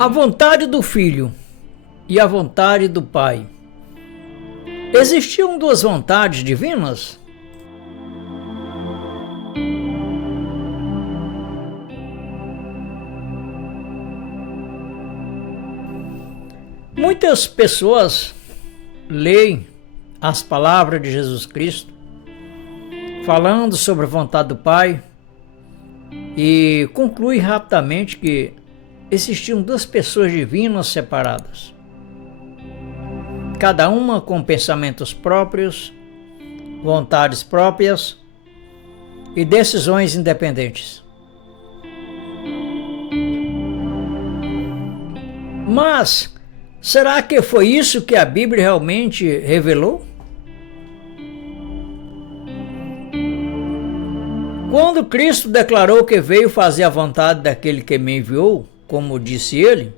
A vontade do Filho e a vontade do Pai. Existiam duas vontades divinas? Muitas pessoas leem as palavras de Jesus Cristo falando sobre a vontade do Pai e concluem rapidamente que existiam duas pessoas divinas separadas, cada uma com pensamentos próprios, vontades próprias e decisões independentes. Mas será que foi isso que a Bíblia realmente revelou? Quando Cristo declarou que veio fazer a vontade daquele que me enviou, como disse ele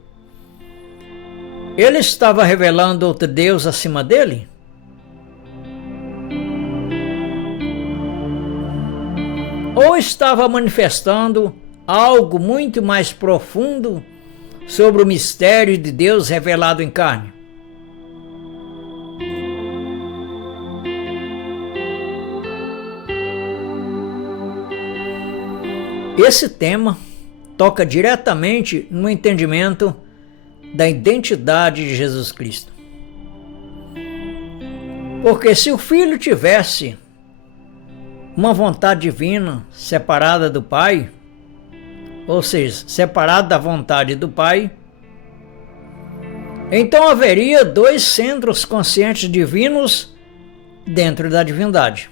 estava revelando outro Deus acima dele? Ou estava manifestando algo muito mais profundo sobre o mistério de Deus revelado em carne? Esse tema toca diretamente no entendimento da identidade de Jesus Cristo. Porque se o Filho tivesse uma vontade divina separada do Pai, ou seja, separado da vontade do Pai, então haveria dois centros conscientes divinos dentro da divindade.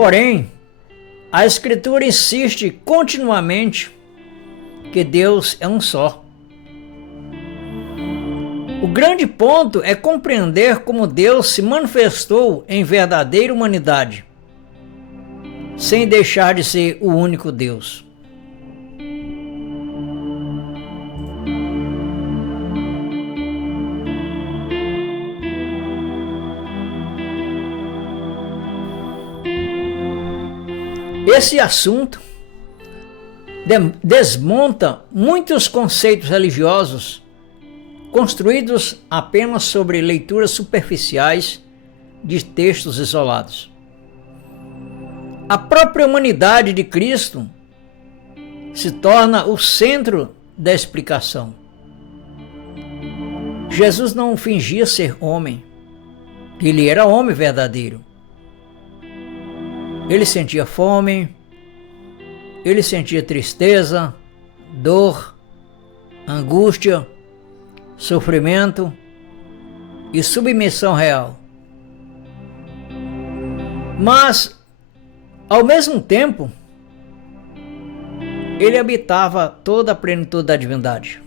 Porém, a Escritura insiste continuamente que Deus é um só. O grande ponto é compreender como Deus se manifestou em verdadeira humanidade, sem deixar de ser o único Deus. Esse assunto desmonta muitos conceitos religiosos construídos apenas sobre leituras superficiais de textos isolados. A própria humanidade de Cristo se torna o centro da explicação. Jesus não fingia ser homem, ele era homem verdadeiro. Ele sentia fome, ele sentia tristeza, dor, angústia, sofrimento e submissão real. Mas, ao mesmo tempo, ele habitava toda a plenitude da divindade.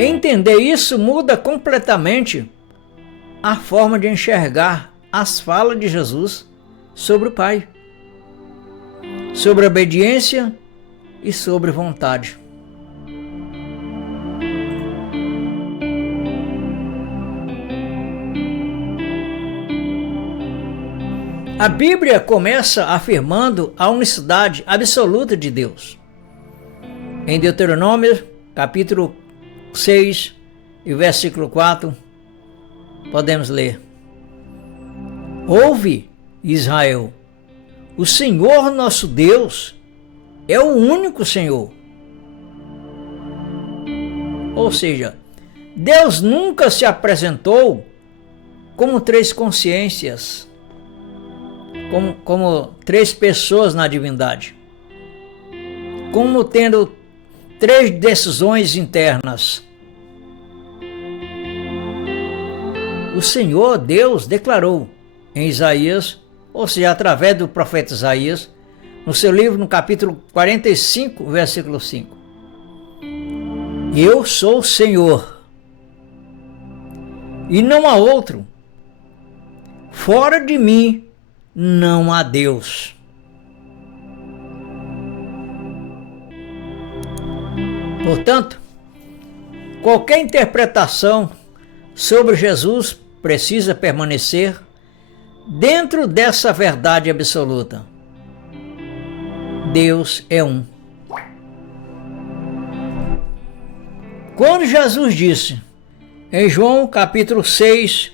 Entender isso muda completamente a forma de enxergar as falas de Jesus sobre o Pai, sobre obediência e sobre vontade. A Bíblia começa afirmando a unicidade absoluta de Deus. Em Deuteronômio, capítulo 6 e versículo 4, podemos ler: Ouve, Israel, o Senhor nosso Deus é o único Senhor. Ou seja, Deus nunca se apresentou como três consciências, como três pessoas na divindade, como tendo três decisões internas. O Senhor Deus declarou em Isaías, ou seja, através do profeta Isaías, no seu livro, no capítulo 45, versículo 5. Eu sou o Senhor, e não há outro. Fora de mim não há Deus. Portanto, qualquer interpretação sobre Jesus precisa permanecer dentro dessa verdade absoluta: Deus é um. Quando Jesus disse, em João capítulo 6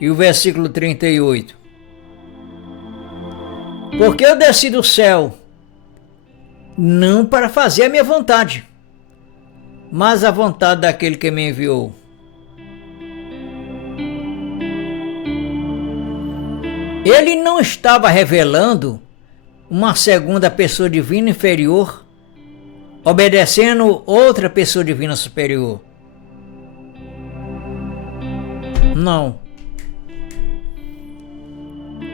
e o versículo 38, porque eu desci do céu, não para fazer a minha vontade, mas a vontade daquele que me enviou. Ele não estava revelando uma segunda pessoa divina inferior, obedecendo outra pessoa divina superior. Não.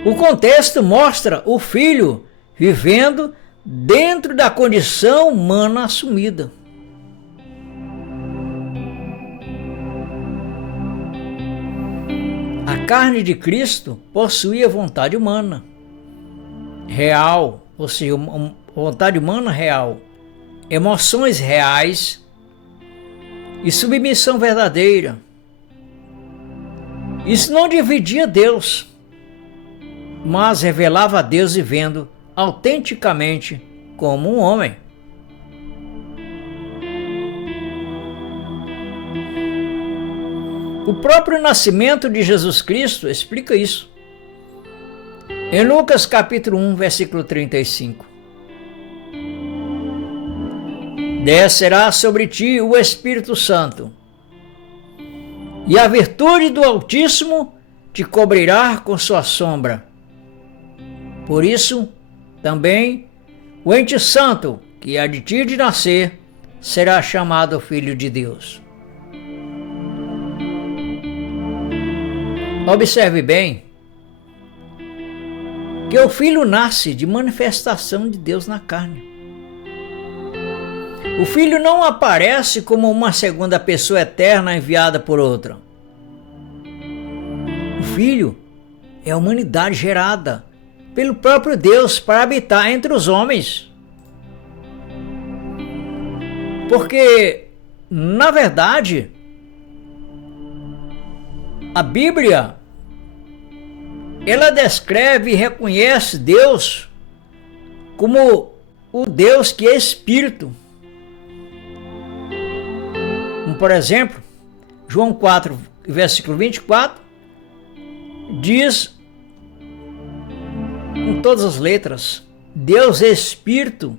O contexto mostra o Filho vivendo dentro da condição humana assumida. A carne de Cristo possuía vontade humana real, ou seja, vontade humana real, emoções reais e submissão verdadeira. Isso não dividia Deus, mas revelava a Deus vivendo autenticamente como um homem. O próprio nascimento de Jesus Cristo explica isso. Em Lucas capítulo 1, versículo 35. Descerá sobre ti o Espírito Santo, e a virtude do Altíssimo te cobrirá com sua sombra. Por isso, também, o ente santo que há de ti de nascer será chamado Filho de Deus. Observe bem que o Filho nasce de manifestação de Deus na carne. O Filho não aparece como uma segunda pessoa eterna enviada por outra. O Filho é a humanidade gerada pelo próprio Deus para habitar entre os homens. Porque, na verdade, a Bíblia, ela descreve e reconhece Deus como o Deus que é Espírito. Como, por exemplo, João 4, versículo 24, diz com todas as letras: Deus é Espírito,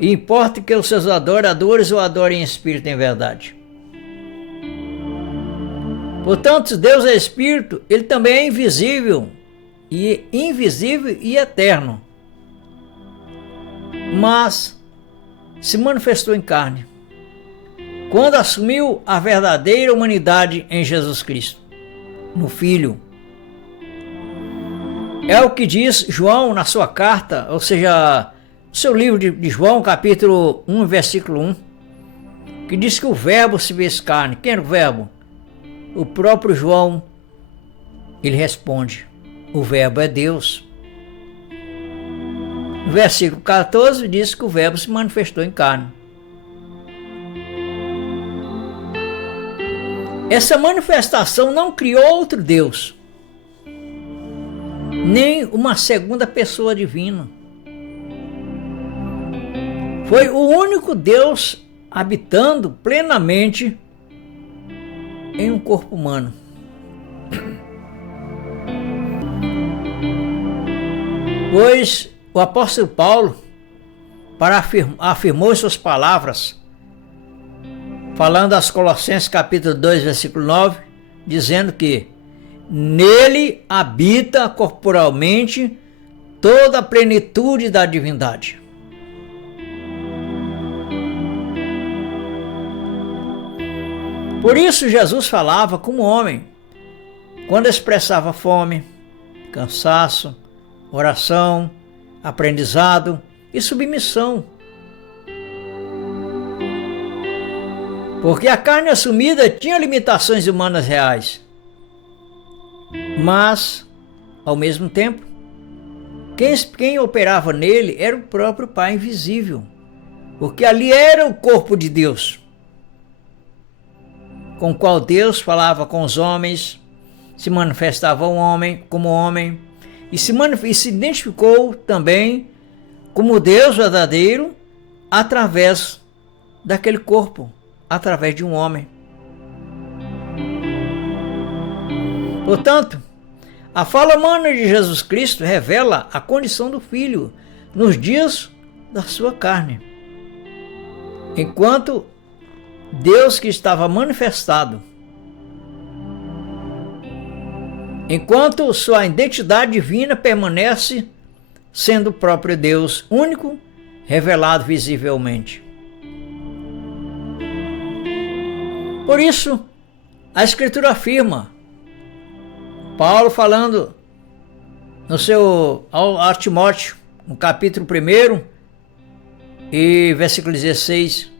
e importa que os seus adoradores o adorem em Espírito e em verdade. Portanto, Deus é Espírito, Ele também é invisível e eterno, mas se manifestou em carne quando assumiu a verdadeira humanidade em Jesus Cristo, no Filho. É o que diz João na sua carta, ou seja, no seu livro de João, capítulo 1, versículo 1, que diz que o Verbo se fez carne. Quem era o Verbo? O próprio João. Ele responde: o Verbo é Deus. No versículo 14 diz que o Verbo se manifestou em carne. Essa manifestação não criou outro Deus, nem uma segunda pessoa divina. Foi o único Deus habitando plenamente em um corpo humano. Pois o apóstolo Paulo afirmou suas palavras, falando aos Colossenses capítulo 2, versículo 9, dizendo que nele habita corporalmente toda a plenitude da divindade. Por isso Jesus falava como homem, quando expressava fome, cansaço, oração, aprendizado e submissão. Porque a carne assumida tinha limitações humanas reais. Mas, ao mesmo tempo, quem operava nele era o próprio Pai invisível, porque ali era o corpo de Deus, com o qual Deus falava com os homens se manifestava como homem e se identificou também como Deus verdadeiro através daquele corpo, através de um homem. Portanto, a fala humana de Jesus Cristo revela a condição do Filho nos dias da sua carne, enquanto Deus que estava manifestado, enquanto sua identidade divina permanece sendo o próprio Deus único, revelado visivelmente. Por isso, a Escritura afirma, Paulo falando ao Timóteo, no capítulo 1 e versículo 16,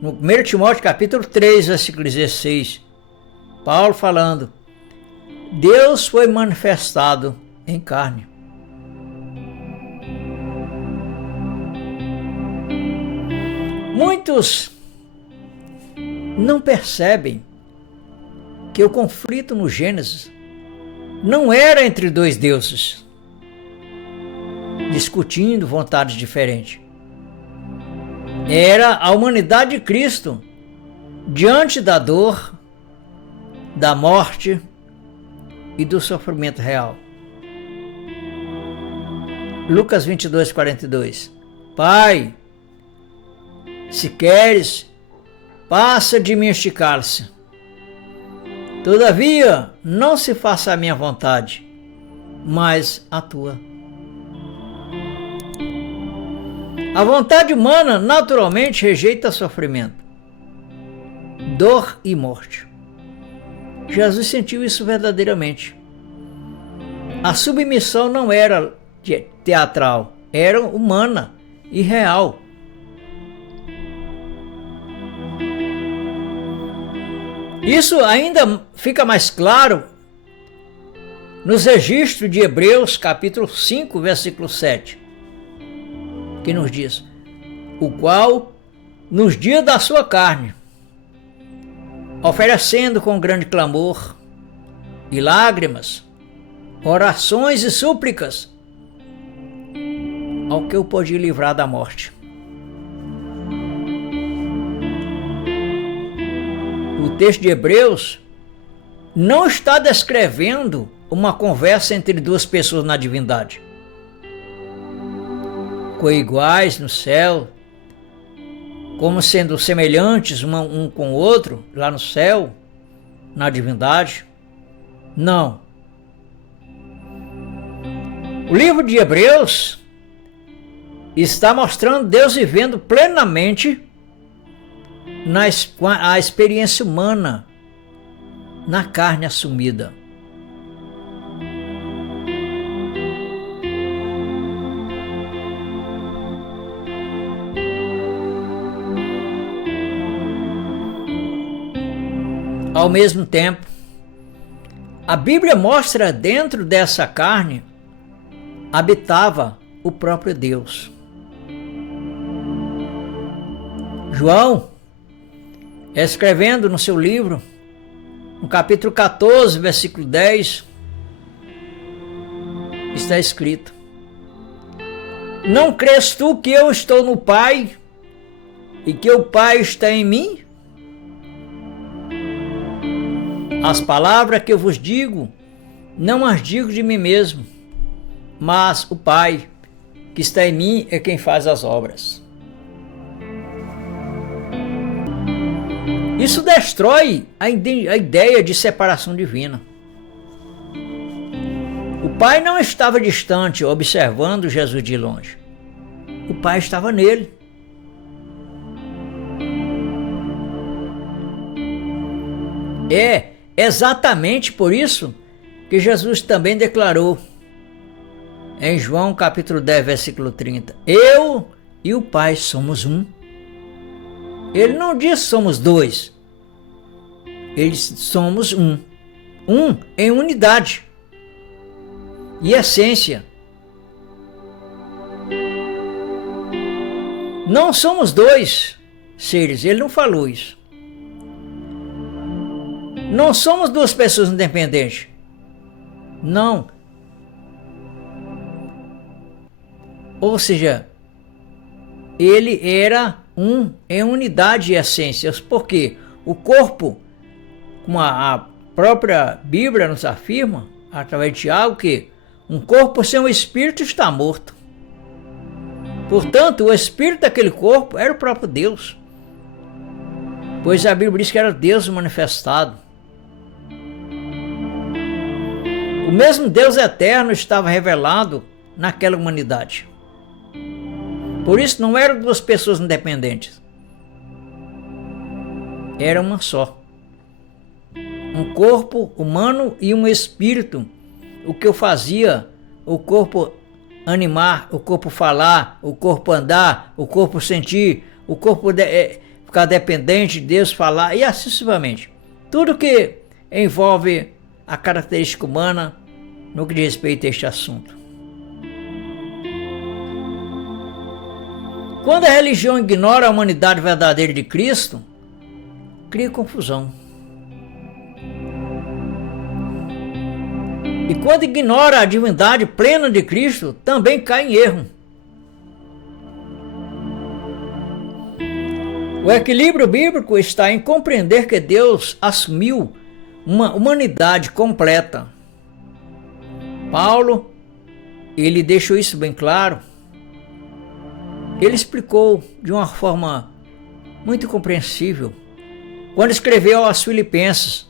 no 1 Timóteo capítulo 3, versículo 16, Paulo falando, Deus foi manifestado em carne. Muitos não percebem que o conflito no Gênesis não era entre dois deuses discutindo vontades diferentes. Era a humanidade de Cristo diante da dor, da morte e do sofrimento real. Lucas 22, 42. Pai, se queres, passa de mim este cálice. Todavia, não se faça a minha vontade, mas a tua. A vontade humana naturalmente rejeita sofrimento, dor e morte. Jesus sentiu isso verdadeiramente. A submissão não era teatral, era humana e real. Isso ainda fica mais claro nos registros de Hebreus capítulo 5, versículo 7, que nos diz, o qual, nos dias da sua carne, oferecendo com grande clamor e lágrimas, orações e súplicas, ao que o podia livrar da morte. O texto de Hebreus não está descrevendo uma conversa entre duas pessoas na divindade, coiguais no céu, como sendo semelhantes um com o outro lá no céu, na divindade. Não. O livro de Hebreus está mostrando Deus vivendo plenamente a experiência humana na carne assumida. Ao mesmo tempo, a Bíblia mostra dentro dessa carne habitava o próprio Deus. João, escrevendo no seu livro, no capítulo 14, versículo 10, está escrito: não crês tu que eu estou no Pai e que o Pai está em mim? As palavras que eu vos digo, não as digo de mim mesmo, mas o Pai que está em mim é quem faz as obras. Isso destrói a ideia de separação divina. O Pai não estava distante, observando Jesus de longe. O Pai estava nele. É exatamente por isso que Jesus também declarou em João capítulo 10, versículo 30, eu e o Pai somos um. Ele não diz somos dois, ele diz somos um. Um em unidade e essência. Não somos dois seres, ele não falou isso. Não somos duas pessoas independentes. Não. Ou seja, ele era em unidade e essências. Por quê? O corpo, como a própria Bíblia nos afirma, através de Tiago, que um corpo sem um espírito está morto. Portanto, o espírito daquele corpo era o próprio Deus. Pois a Bíblia diz que era Deus manifestado. O mesmo Deus eterno estava revelado naquela humanidade. Por isso não eram duas pessoas independentes. Era uma só. Um corpo humano e um espírito. O que eu fazia, o corpo animar, o corpo falar, o corpo andar, o corpo sentir, o corpo ficar dependente de Deus falar, e assim sucessivamente. Tudo que envolve a característica humana no que diz respeito a este assunto. Quando a religião ignora a humanidade verdadeira de Cristo, cria confusão. E quando ignora a divindade plena de Cristo, também cai em erro. O equilíbrio bíblico está em compreender que Deus assumiu uma humanidade completa. Paulo, ele deixou isso bem claro. Ele explicou de uma forma muito compreensível quando escreveu aos Filipenses,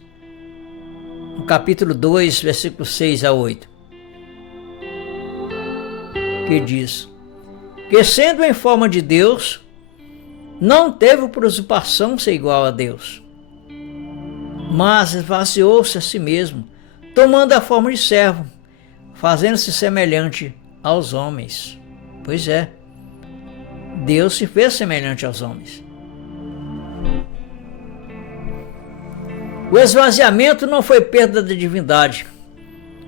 no capítulo 2, versículos 6 a 8, que diz que, sendo em forma de Deus, não teve por usurpação ser igual a Deus, mas esvaziou-se a si mesmo, tomando a forma de servo, fazendo-se semelhante aos homens. Pois é, Deus se fez semelhante aos homens. O esvaziamento não foi perda da divindade,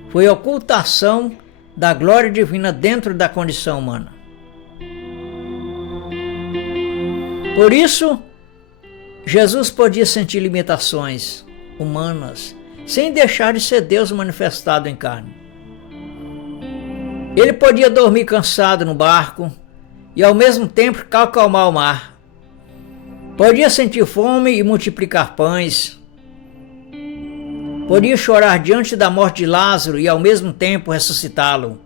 foi ocultação da glória divina dentro da condição humana. Por isso, Jesus podia sentir limitações humanas, sem deixar de ser Deus manifestado em carne. Ele podia dormir cansado no barco e ao mesmo tempo acalmar o mar. Podia sentir fome e multiplicar pães. Podia chorar diante da morte de Lázaro e ao mesmo tempo ressuscitá-lo.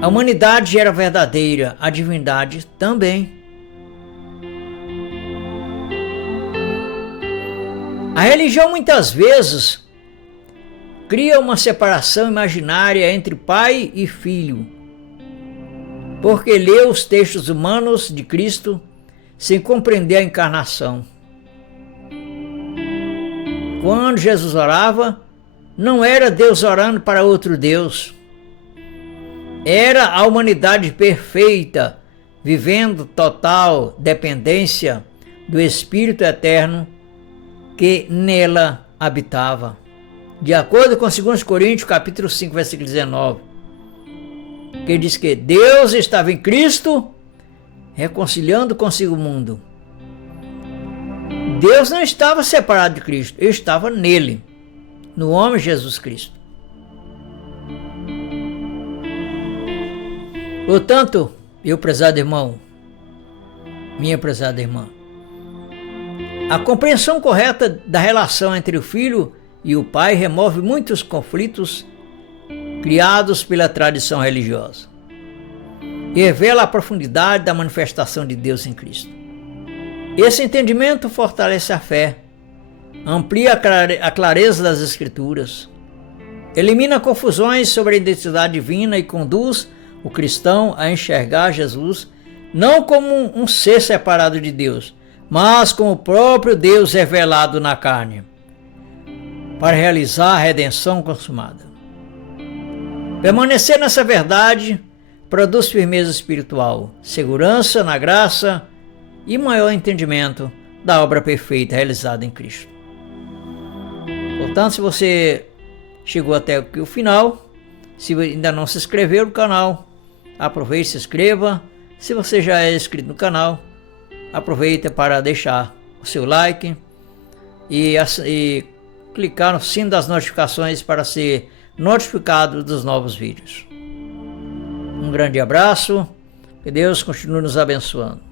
A humanidade era verdadeira, a divindade também. A religião muitas vezes cria uma separação imaginária entre pai e filho, porque lê os textos humanos de Cristo sem compreender a encarnação. Quando Jesus orava, não era Deus orando para outro Deus. Era a humanidade perfeita, vivendo total dependência do Espírito Eterno que nela habitava. De acordo com 2 Coríntios, capítulo 5, versículo 19, que diz que Deus estava em Cristo, reconciliando consigo o mundo. Deus não estava separado de Cristo, ele estava nele, no homem Jesus Cristo. Portanto, meu prezado irmão, minha prezada irmã, a compreensão correta da relação entre o filho e o pai remove muitos conflitos criados pela tradição religiosa e revela a profundidade da manifestação de Deus em Cristo. Esse entendimento fortalece a fé, amplia a clareza das Escrituras, elimina confusões sobre a identidade divina e conduz o cristão a enxergar Jesus não como um ser separado de Deus, mas como o próprio Deus revelado na carne, para realizar a redenção consumada. Permanecer nessa verdade produz firmeza espiritual, segurança na graça e maior entendimento da obra perfeita realizada em Cristo. Portanto, se você chegou até aqui o final, se ainda não se inscreveu no canal, aproveite e se inscreva. Se você já é inscrito no canal, aproveita para deixar o seu like e clicar no sino das notificações para ser notificado dos novos vídeos. Um grande abraço, que Deus continue nos abençoando.